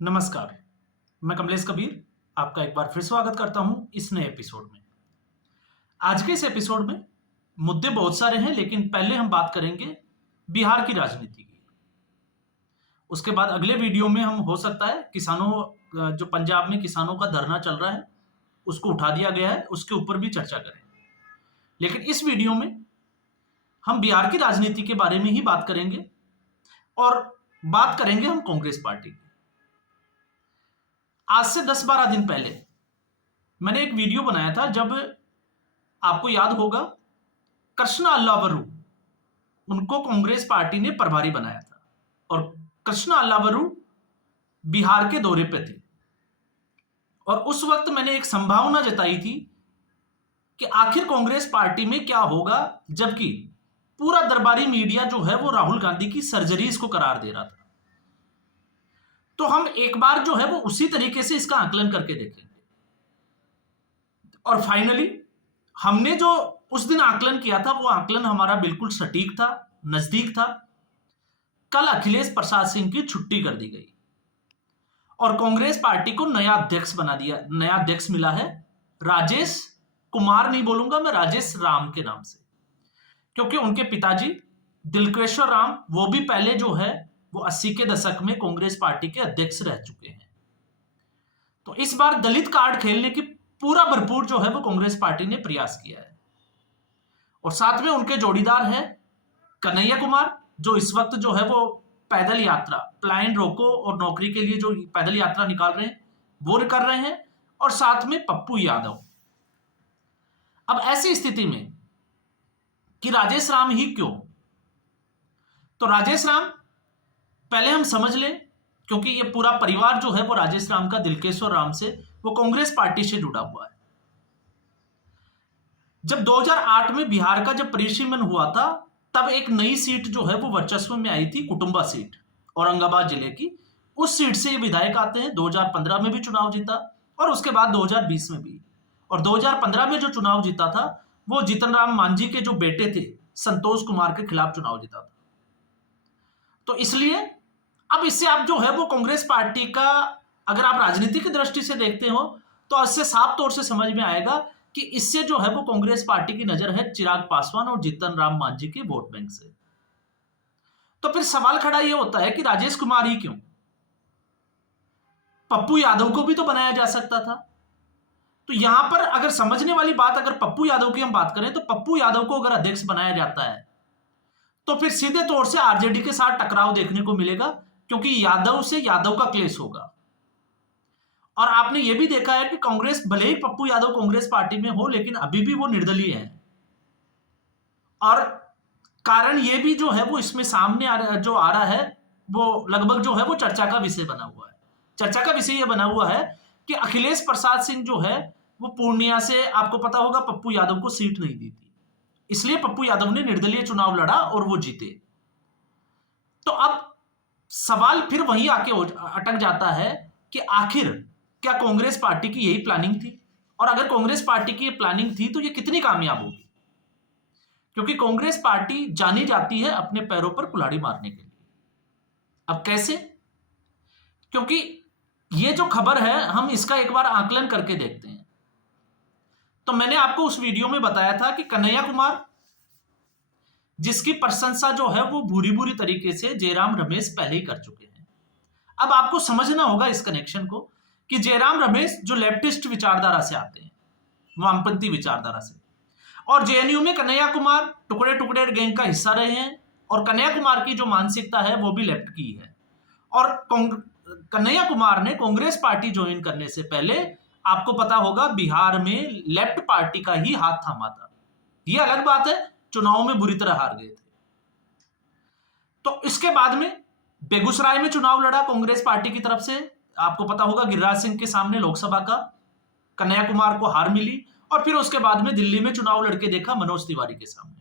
नमस्कार, मैं कमलेश कबीर आपका एक बार फिर स्वागत करता हूं इस नए एपिसोड में। आज के इस एपिसोड में मुद्दे बहुत सारे हैं, लेकिन पहले हम बात करेंगे बिहार की राजनीति की। उसके बाद अगले वीडियो में हम हो सकता है जो पंजाब में किसानों का धरना चल रहा है, उसको उठा दिया गया है, उसके ऊपर भी चर्चा करें। लेकिन इस वीडियो में हम बिहार की राजनीति के बारे में ही बात करेंगे और बात करेंगे हम कांग्रेस पार्टी की। आज से 10-12 दिन पहले मैंने एक वीडियो बनाया था, जब आपको याद होगा कृष्णा अल्लावरू, उनको कांग्रेस पार्टी ने प्रभारी बनाया था और कृष्णा अल्लावरू बिहार के दौरे पे थे। और उस वक्त मैंने एक संभावना जताई थी कि आखिर कांग्रेस पार्टी में क्या होगा, जबकि पूरा दरबारी मीडिया जो है वो राहुल गांधी की सर्जरीज को करार दे रहा था। तो हम एक बार जो है वो उसी तरीके से इसका आकलन करके देखेंगे। और फाइनली हमने जो उस दिन आकलन किया था, वो आकलन हमारा बिल्कुल सटीक था, नजदीक था। कल अखिलेश प्रसाद सिंह की छुट्टी कर दी गई और कांग्रेस पार्टी को नया अध्यक्ष बना दिया। नया अध्यक्ष मिला है राजेश कुमार, नहीं बोलूंगा मैं, राजेश राम के नाम से, क्योंकि उनके पिताजी दिलकेश्वर राम वो भी पहले जो है वो 80 के दशक में कांग्रेस पार्टी के अध्यक्ष रह चुके हैं। तो इस बार दलित कार्ड खेलने की पूरा भरपूर जो है वो कांग्रेस पार्टी ने प्रयास किया है। और साथ में उनके जोड़ीदार हैं कन्हैया कुमार, जो इस वक्त जो है वो पैदल यात्रा, प्लान रोको और नौकरी के लिए जो पैदल यात्रा निकाल रहे हैं वो कर रहे हैं, और साथ में पप्पू यादव। अब ऐसी स्थिति में कि राजेश राम ही क्यों, तो राजेश राम पहले हम समझ लें, क्योंकि ये पूरा परिवार जो है वो राजेश राम का दिलकेश्वर राम से वो कांग्रेस पार्टी से जुड़ा हुआ है। जब 2008 में बिहार का जब परिसीमन हुआ था, तब एक नई सीट जो है वो वर्चस्व में आई थी, कुटुंबा सीट, औरंगाबाद जिले की। उस सीट से ये विधायक आते हैं। 2015 में भी चुनाव जीता और उसके बाद 2020 में भी। और 2015 में जो चुनाव जीता था वो जीतन राम मांझी के जो बेटे थे संतोष कुमार के खिलाफ चुनाव जीता था। तो इसलिए अब इससे आप जो है वो कांग्रेस पार्टी का, अगर आप राजनीति की दृष्टि से देखते हो तो इससे साफ तौर से समझ में आएगा कि इससे जो है वो कांग्रेस पार्टी की नजर है चिराग पासवान और जीतन राम मांझी के वोट बैंक से। तो फिर सवाल खड़ा यह होता है कि राजेश कुमार ही क्यों? पप्पू यादव को भी तो बनाया जा सकता था। तो यहां पर अगर समझने वाली बात, अगर पप्पू यादव की हम बात करें, तो पप्पू यादव को अगर अध्यक्ष बनाया जाता है तो फिर सीधे तौर से आरजेडी के साथ टकराव देखने को मिलेगा, क्योंकि यादव से यादव का क्लेश होगा। और आपने यह भी देखा है कि कांग्रेस, भले ही पप्पू यादव कांग्रेस पार्टी में हो, लेकिन अभी भी वो निर्दलीय है। और कारण ये भी जो है वो इसमें सामने आ रहा है, वो लगभग जो है वो चर्चा का विषय बना हुआ है। चर्चा का विषय ये बना हुआ है कि अखिलेश प्रसाद सिंह जो है वो पूर्णिया से, आपको पता होगा, पप्पू यादव को सीट नहीं दी थी, इसलिए पप्पू यादव ने निर्दलीय चुनाव लड़ा और वो जीते। तो अब सवाल फिर वहीं आके अटक जाता है कि आखिर क्या कांग्रेस पार्टी की यही प्लानिंग थी? और अगर कांग्रेस पार्टी की ये प्लानिंग थी तो ये कितनी कामयाब होगी? क्योंकि कांग्रेस पार्टी जानी जाती है अपने पैरों पर कुल्हाड़ी मारने के लिए। अब कैसे? क्योंकि ये जो खबर है, हम इसका एक बार आकलन करके देखते हैं। तो मैंने आपको उस वीडियो में बताया था कि कन्हैया कुमार, जिसकी प्रशंसा जो है वो भूरी भूरी तरीके से जयराम रमेश पहले ही कर चुके हैं। अब आपको समझना होगा इस कनेक्शन को कि जयराम रमेश जो लेफ्टिस्ट विचारधारा से आते हैं, वामपंथी विचारधारा से, और जेएनयू में कन्हैया कुमार टुकड़े टुकड़े गैंग का हिस्सा रहे हैं, और कन्हैया कुमार की जो मानसिकता है वो भी लेफ्ट की है। और कन्हैया कुमार ने कांग्रेस पार्टी ज्वाइन करने से पहले, आपको पता होगा, बिहार में लेफ्ट पार्टी का ही हाथ थामा था। यह अलग बात है, चुनाव में बुरी तरह हार गए थे। तो इसके बाद में बेगूसराय में चुनाव लड़ा कांग्रेस पार्टी की तरफ से, आपको पता होगा, गिरिराज सिंह के सामने लोकसभा का, कन्हैया कुमार को हार मिली। और फिर उसके बाद में दिल्ली में चुनाव लड़के देखा मनोज तिवारी के सामने।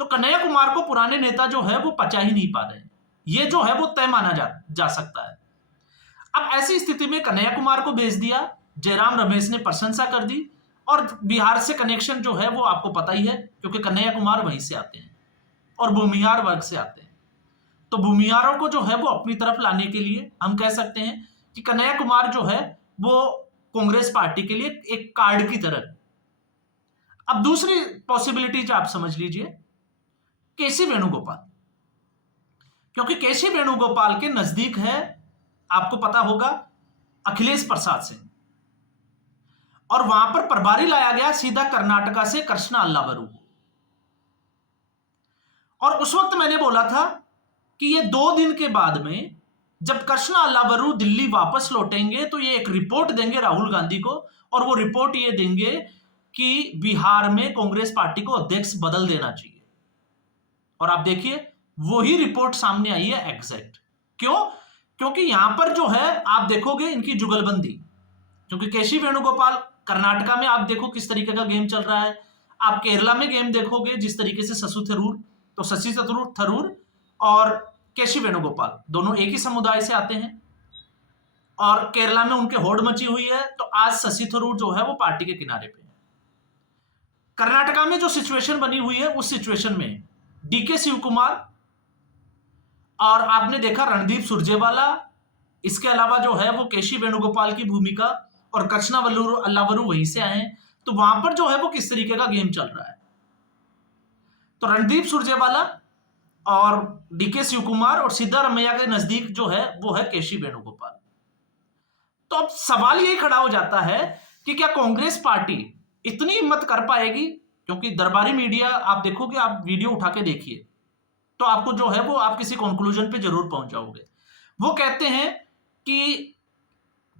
तो कन्हैया कुमार को पुराने नेता जो है वो पचा ही नहीं पा रहे, ये जो है वो तय माना जा सकता है। अब ऐसी स्थिति में कन्हैया कुमार को भेज दिया, जयराम रमेश ने प्रशंसा कर दी, और बिहार से कनेक्शन जो है वो आपको पता ही है, क्योंकि कन्हैया कुमार वहीं से आते हैं और भूमिहार वर्ग से आते हैं। तो भूमिहारों को जो है वो अपनी तरफ लाने के लिए हम कह सकते हैं कि कन्हैया कुमार जो है वो कांग्रेस पार्टी के लिए एक कार्ड की तरह। अब दूसरी पॉसिबिलिटी जो आप समझ लीजिए, केसी वेणुगोपाल, क्योंकि केसी वेणुगोपाल के नजदीक है, आपको पता होगा, अखिलेश प्रसाद सिंह, और वहां पर प्रभारी लाया गया सीधा कर्नाटका से कृष्णा अल्लावरू। और उस वक्त मैंने बोला था कि ये 2 दिन के बाद में जब कृष्णा अल्लावरू दिल्ली वापस लौटेंगे तो ये एक रिपोर्ट देंगे राहुल गांधी को, और वो रिपोर्ट ये देंगे कि बिहार में कांग्रेस पार्टी को अध्यक्ष बदल देना चाहिए। और आप देखिए वही रिपोर्ट सामने आई है एग्जैक्ट। क्यों? क्योंकि यहां पर जो है आप देखोगे इनकी जुगलबंदी, क्योंकि केसी वेणुगोपाल कर्नाटका में आप देखो किस तरीके का गेम चल रहा है, आप केरला में गेम देखोगे जिस तरीके से शशि थरूर, तो शशि थरूर और केसी वेणुगोपाल दोनों एक ही समुदाय से आते हैं, और केरला में उनके होड़ मची हुई है, तो आज शशि थरूर जो है वो पार्टी के किनारे पे है। कर्नाटका में जो सिचुएशन बनी हुई है उस सिचुएशन में डीके शिव कुमार और आपने देखा रणदीप सुरजेवाला, इसके अलावा जो है वो केसी वेणुगोपाल की भूमिका, और कृष्णा अल्लावरू वहीं से आए हैं, तो वहां पर जो है वो किस तरीके का गेम चल रहा है। तो रणदीप सुरजेवाला और डीके शिव कुमार और सिद्धारमैया के नजदीक जो है वो है केसी वेणुगोपाल। तो अब सवाल यही खड़ा हो जाता है कि क्या कांग्रेस पार्टी इतनी हिम्मत कर पाएगी, क्योंकि दरबारी मीडिया आप देखोगे, आप वीडियो उठा के देखिए तो आपको जो है वो आप किसी कंक्लूजन पे जरूर पहुंच जाओगे। वो कहते हैं कि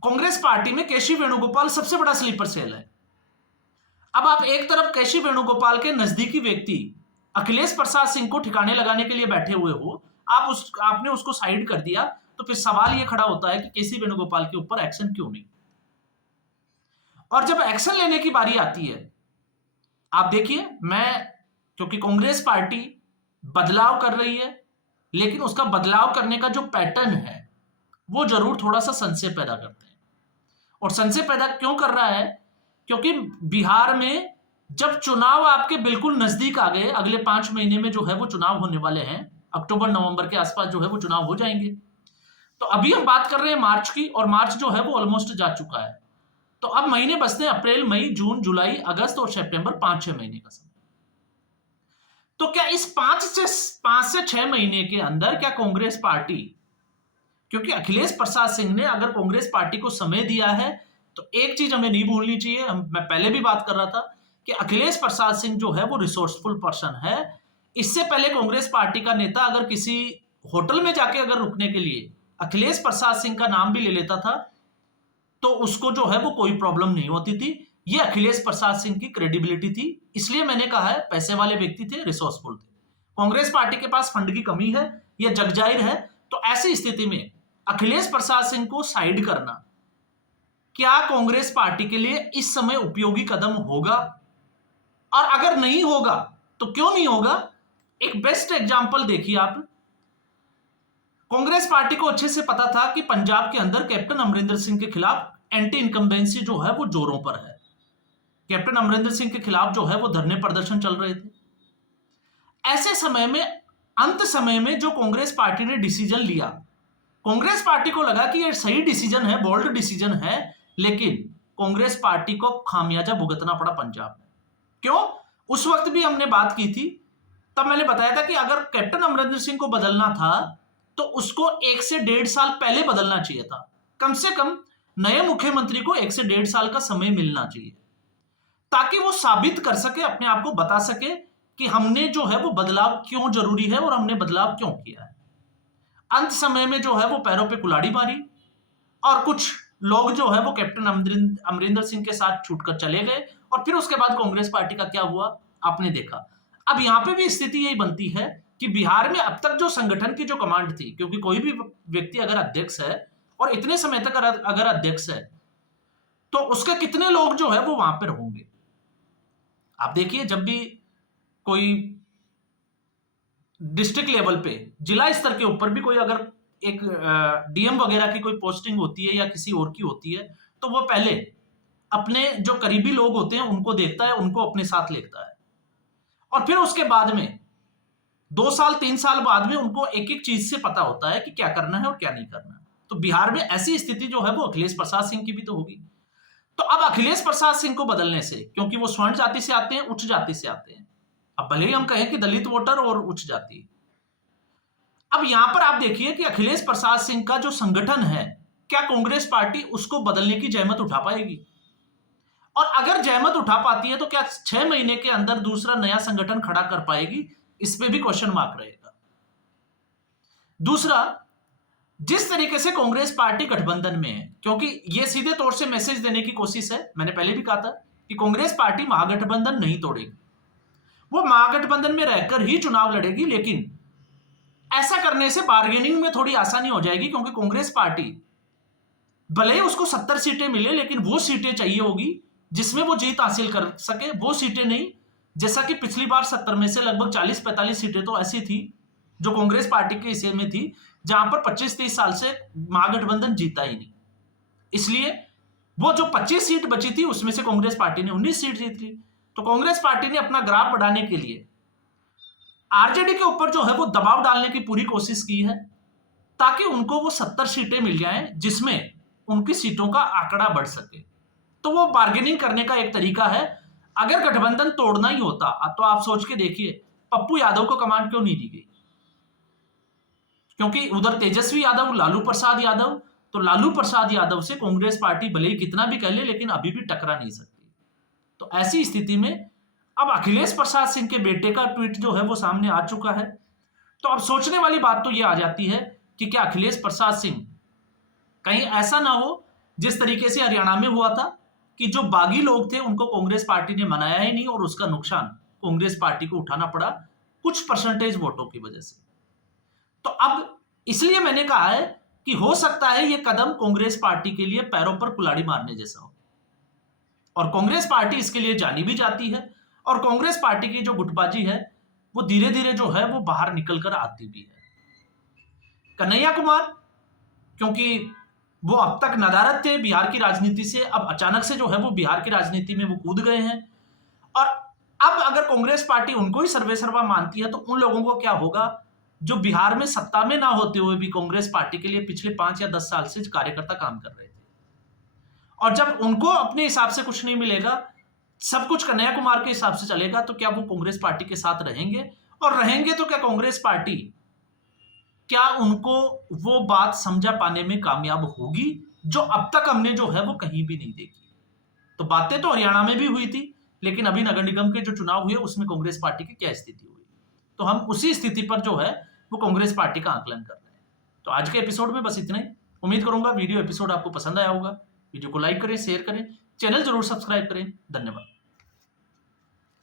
कांग्रेस पार्टी में केसी वेणुगोपाल सबसे बड़ा स्लीपर सेल है। अब आप एक तरफ केसी वेणुगोपाल के नजदीकी व्यक्ति अखिलेश प्रसाद सिंह को ठिकाने लगाने के लिए बैठे हुए हो, आपने उसको साइड कर दिया, तो फिर सवाल यह खड़ा होता है कि केसी वेणुगोपाल के ऊपर एक्शन क्यों नहीं। और जब एक्शन लेने की बारी आती है, आप देखिए, क्योंकि कांग्रेस पार्टी बदलाव कर रही है, लेकिन उसका बदलाव करने का जो पैटर्न है वो जरूर थोड़ा सा संशय पैदा करते हैं। और संशय पैदा क्यों कर रहा है? क्योंकि बिहार में जब चुनाव आपके बिल्कुल नजदीक आ गए, अगले 5 महीने में जो है वो चुनाव होने वाले हैं, अक्टूबर नवंबर के आसपास जो है वो चुनाव हो जाएंगे। तो अभी हम बात कर रहे हैं मार्च की, और मार्च जो है वो ऑलमोस्ट जा चुका है। तो अब महीने बचते हैं अप्रैल, मई, जून, जुलाई, अगस्त और सितंबर, 5-6 महीने का समय। तो क्या इस 5 से 6 महीने के अंदर क्या कांग्रेस पार्टी, क्योंकि अखिलेश प्रसाद सिंह ने अगर कांग्रेस पार्टी को समय दिया है, तो एक चीज हमें नहीं भूलनी चाहिए, मैं पहले भी बात कर रहा था कि अखिलेश प्रसाद सिंह जो है वो रिसोर्सफुल पर्सन है। इससे पहले कांग्रेस पार्टी का नेता अगर किसी होटल में जाके अगर रुकने के लिए अखिलेश प्रसाद सिंह का नाम भी ले लेता था तो उसको जो है वो कोई प्रॉब्लम नहीं होती थी। ये अखिलेश प्रसाद सिंह की क्रेडिबिलिटी थी, इसलिए मैंने कहा है पैसे वाले व्यक्ति थे, रिसोर्सफुल थे। कांग्रेस पार्टी के पास फंड की कमी है, यह जगजाहिर है। तो ऐसी स्थिति में अखिलेश प्रसाद सिंह को साइड करना क्या कांग्रेस पार्टी के लिए इस समय उपयोगी कदम होगा? और अगर नहीं होगा तो क्यों नहीं होगा? एक बेस्ट एग्जांपल देखिए आप। कांग्रेस पार्टी को अच्छे से पता था कि पंजाब के अंदर कैप्टन अमरिंदर सिंह के खिलाफ एंटी इनकम्बेंसी जो है वो जोरों पर है। कैप्टन अमरिंदर सिंह के खिलाफ जो है वो धरने प्रदर्शन चल रहे थे। ऐसे समय में, अंत समय में जो कांग्रेस पार्टी ने डिसीजन लिया, कांग्रेस पार्टी को लगा कि ये सही डिसीजन है, बोल्ड डिसीजन है, लेकिन कांग्रेस पार्टी को खामियाजा भुगतना पड़ा पंजाब में। क्यों? उस वक्त भी हमने बात की थी, तब मैंने बताया था कि अगर कैप्टन अमरिंदर सिंह को बदलना था तो उसको 1 से 1.5 साल पहले बदलना चाहिए था। कम से कम नए मुख्यमंत्री को 1 से 1.5 साल का समय मिलना चाहिए, ताकि वो साबित कर सके, अपने आप को बता सके कि हमने जो है वो बदलाव क्यों जरूरी है और हमने बदलाव क्यों किया है। अंत समय में जो है वो पैरों पे कुल्हाड़ी मारी, और कुछ लोग जो है वो कैप्टन अमरिंदर सिंह के साथ छूटकर चले गए, और फिर उसके बाद कांग्रेस पार्टी का क्या हुआ आपने देखा। अब यहां पे भी स्थिति यही बनती है कि बिहार में अब तक जो संगठन की जो कमांड थी, क्योंकि कोई भी व्यक्ति अगर अध्यक्ष है और इतने समय तक अगर अध्यक्ष है तो उसके कितने लोग जो है वो वहां पर होंगे। आप देखिए, जब भी कोई डिस्ट्रिक्ट लेवल पे, जिला स्तर के ऊपर भी कोई अगर एक डीएम वगैरह की कोई पोस्टिंग होती है या किसी और की होती है, तो वो पहले अपने जो करीबी लोग होते हैं उनको देखता है, उनको अपने साथ लेता है, और फिर उसके बाद में 2 साल 3 साल बाद में उनको एक एक चीज से पता होता है कि क्या करना है और क्या नहीं करना है। तो बिहार में ऐसी स्थिति जो है वो अखिलेश प्रसाद सिंह की भी तो होगी। तो अब अखिलेश प्रसाद सिंह को बदलने से, क्योंकि वो स्वर्ण जाति से आते हैं, उच्च जाति से आते हैं, अब भले ही हम कहें कि दलित वोटर और उच्च जाति, अब यहां पर आप देखिए कि अखिलेश प्रसाद सिंह का जो संगठन है, क्या कांग्रेस पार्टी उसको बदलने की जहमत उठा पाएगी? और अगर जहमत उठा पाती है तो क्या 6 महीने के अंदर दूसरा नया संगठन खड़ा कर पाएगी? इस पे भी क्वेश्चन मार्क रहेगा। दूसरा, जिस तरीके से कांग्रेस पार्टी गठबंधन में है, क्योंकि यह सीधे तौर से मैसेज देने की कोशिश है, मैंने पहले भी कहा था कि कांग्रेस पार्टी महागठबंधन नहीं तोड़ेगी, वो महागठबंधन में रहकर ही चुनाव लड़ेगी। लेकिन ऐसा करने से बार्गेनिंग में थोड़ी आसानी हो जाएगी, क्योंकि कांग्रेस पार्टी भले ही उसको 70 सीटें मिले, लेकिन वो सीटें चाहिए होगी जिसमें वो जीत हासिल कर सके। वो सीटें नहीं जैसा कि पिछली बार 70 में से लगभग 40-45 सीटें तो ऐसी थी जो कांग्रेस पार्टी के हिस्से में थी, जहां पर 25-30 साल से महागठबंधन जीता ही नहीं। इसलिए वो जो 25 सीट बची थी उसमें से कांग्रेस पार्टी ने 19 सीट जीत ली। तो कांग्रेस पार्टी ने अपना ग्राफ बढ़ाने के लिए आरजेडी के ऊपर जो है वो दबाव डालने की पूरी कोशिश की है, ताकि उनको वो 70 सीटें मिल जाएं जिसमें उनकी सीटों का आंकड़ा बढ़ सके। तो वो बार्गेनिंग करने का एक तरीका है। अगर गठबंधन तोड़ना ही होता तो आप सोच के देखिए, पप्पू यादव को कमान क्यों नहीं दी गई? क्योंकि उधर तेजस्वी यादव, लालू प्रसाद यादव, तो लालू प्रसाद यादव से कांग्रेस पार्टी भले ही कितना भी कह ले, लेकिन अभी भी टकरा नहीं सकती। तो ऐसी स्थिति में अब अखिलेश प्रसाद सिंह के बेटे का ट्वीट जो है वो सामने आ चुका है। तो अब सोचने वाली बात तो ये आ जाती है कि क्या अखिलेश प्रसाद सिंह कहीं ऐसा ना हो जिस तरीके से हरियाणा में हुआ था कि जो बागी लोग थे उनको कांग्रेस पार्टी ने मनाया ही नहीं और उसका नुकसान कांग्रेस पार्टी को उठाना पड़ा कुछ परसेंटेज वोटों की वजह से। तो अब इसलिए मैंने कहा है कि हो सकता है यह कदम कांग्रेस पार्टी के लिए पैरों पर कुल्हाड़ी मारने जैसा हो, और कांग्रेस पार्टी इसके लिए जानी भी जाती है, और कांग्रेस पार्टी की जो गुटबाजी है वो धीरे धीरे जो है वो बाहर निकल कर आती भी है। कन्हैया कुमार, क्योंकि वो अब तक नदारद थे बिहार की राजनीति से, अब अचानक से जो है वो बिहार की राजनीति में वो कूद गए हैं, और अब अगर कांग्रेस पार्टी उनको ही सर्वेसर्वा मानती है तो उन लोगों को क्या होगा जो बिहार में सत्ता में ना होते हुए भी कांग्रेस पार्टी के लिए पिछले 5 या 10 साल से कार्यकर्ता काम कर रहे थे, और जब उनको अपने हिसाब से कुछ नहीं मिलेगा, सब कुछ कन्हैया कुमार के हिसाब से चलेगा, तो क्या वो कांग्रेस पार्टी के साथ रहेंगे? और रहेंगे तो क्या कांग्रेस पार्टी क्या उनको वो बात समझा पाने में कामयाब होगी जो अब तक हमने जो है वो कहीं भी नहीं देखी? तो बातें तो हरियाणा में भी हुई थी, लेकिन अभी नगर निगम के जो चुनाव हुए उसमें कांग्रेस पार्टी की क्या स्थिति हुई, तो हम उसी स्थिति पर जो है वो कांग्रेस पार्टी का आकलन कर रहे हैं। तो आज के एपिसोड में बस इतना ही। उम्मीद करूंगा वीडियो एपिसोड आपको पसंद आया होगा। वीडियो को लाइक करें, शेयर करें, चैनल जरूर सब्सक्राइब करें। धन्यवाद।